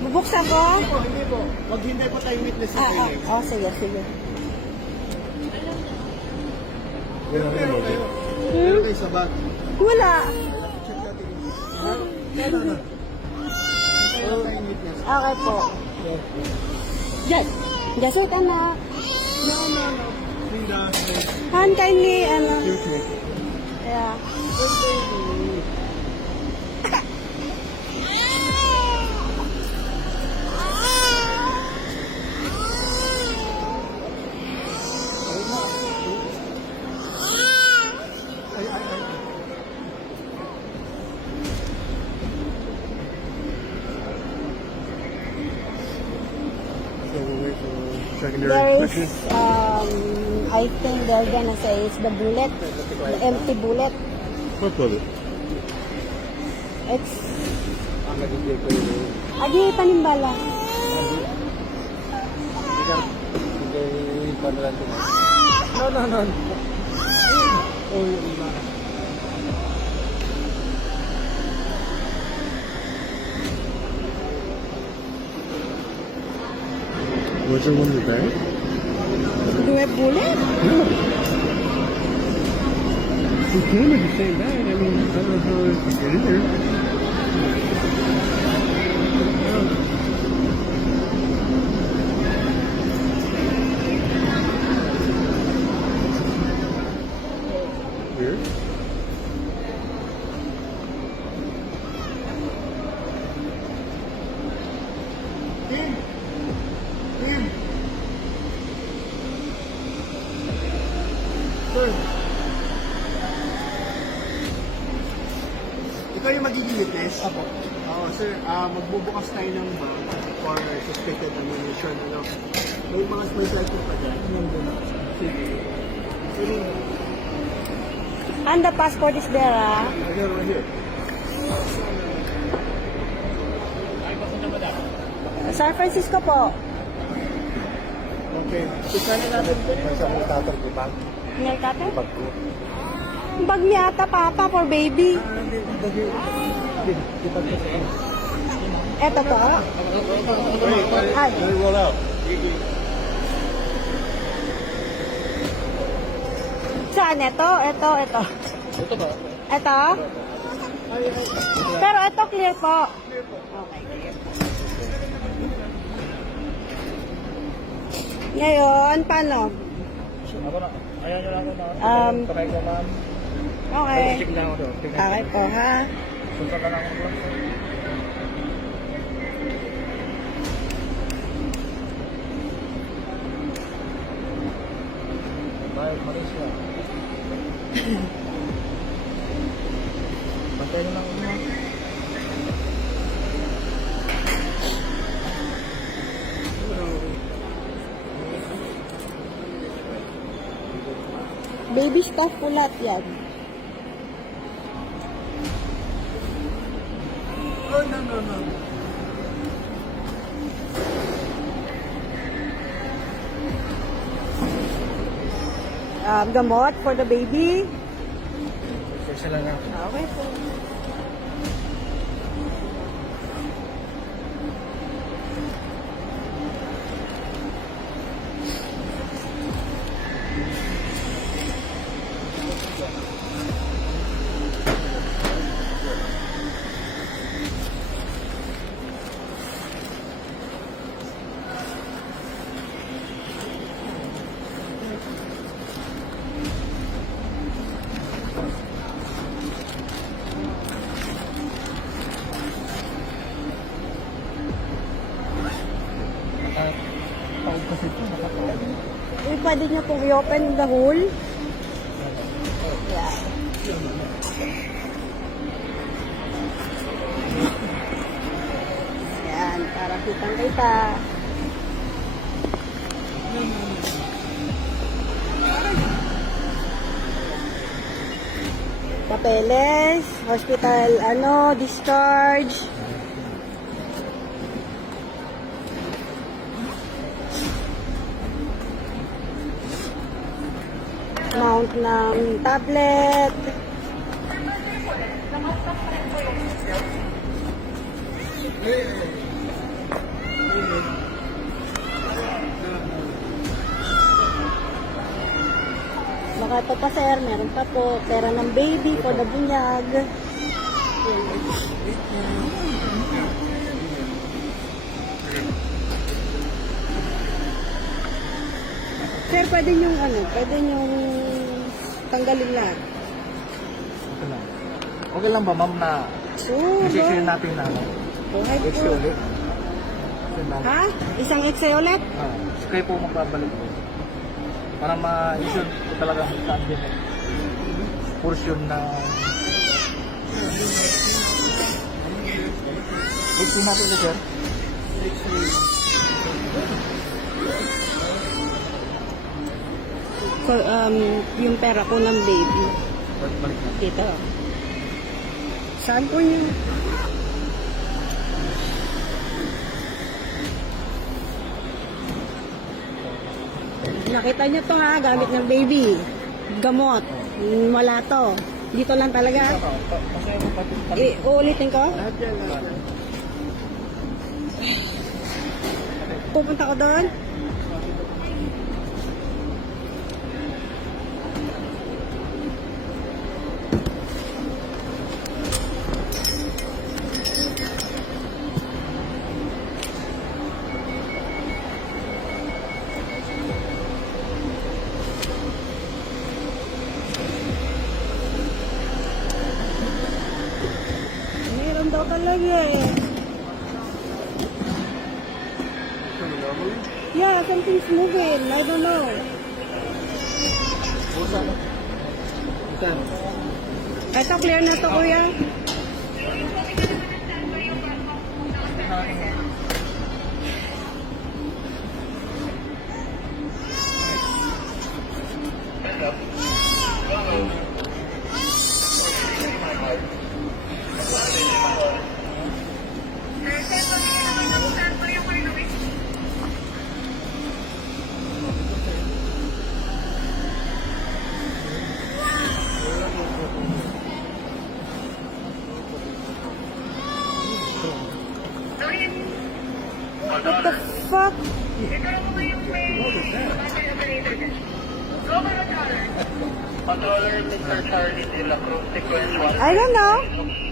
Bubuksan ko? Hindi po. Maghintay po tayo witness sa hearing. Sige, sige. Meron kayo. Meron kayo sa bag. Wala. Check natin. Meron. Meron tayong witness. Okay po. Yes. Yes, sir, tama. No. Linda, Han, kindly, yeah. There is, I think they're gonna say it's the bullet, the empty bullet. What bullet? It's, agi panimbala. No. Was there one in the bag? Do we have bullet? No. It came in the same bag. I mean, I don't know how it get in there. Weird. Sir, ikaw yung magiging witness? Apo. Oo, sir. Magbubukas tayo ng bag for suspected ammunition. Ano? May mga small plastic pa dyan. Sige. Sige. And the passport is there, ah. Right here. San Francisco po. Okay. Tignan natin po. May tatang ko bag. Nail cutter? Bag ko. Bag niya ata, papa, for baby. Eto po. Ay. Let it roll out. Saan? Ito? Ito? Ito ba? Ito? Pero ito clear po. Okay, clear po. Ngayon, paano? Ako na. Ayan nyo lang ako na. Kamay ko, ma'am. Okay. Check na ako doon. Okay po, ha? Sunta ka lang ako. Tayo, Malaysia. Pantay nyo lang ako, ma'am. Baby stuff po lahat yan. Oh, no. Gamot for the baby. Isa lang ako. Okay po. Pwede nyo pong i-open the hole. Yeah. Yan, para kitang-kita. Papeles, hospital, discharge. Amount ng tablet. ito pa sir, meron pa po. Pera ng baby for the bunyag. Yan. Sir, pwede niyong pwede niyong tanggalin lahat. Okay lang. Okay lang ba, ma'am, na Sure. i-share natin na Buhay po. extra ulit? Okay lang. Ha? Isang X-ray ulit? Kayo po magbabalik po. Para ma-issue ko talaga saan din eh. Portion na extra natin ulit, sir. So, yung pera ko ng baby. Balik na. Dito. Saan po yun? Nakita niyo to ha, gamit ng baby. Gamot. Wala to. Dito lang talaga. Masaya mo pati. Uulitin ko? Lahat yan, lahat yan. Pupunta ko doon? Meron daw talaga eh. Yeah, something's moving. I don't know. Saan? Ito, clear na to, kuya. What the fuck? Controller Mr. Charlie de la Cruz, sequence 1. I don't know.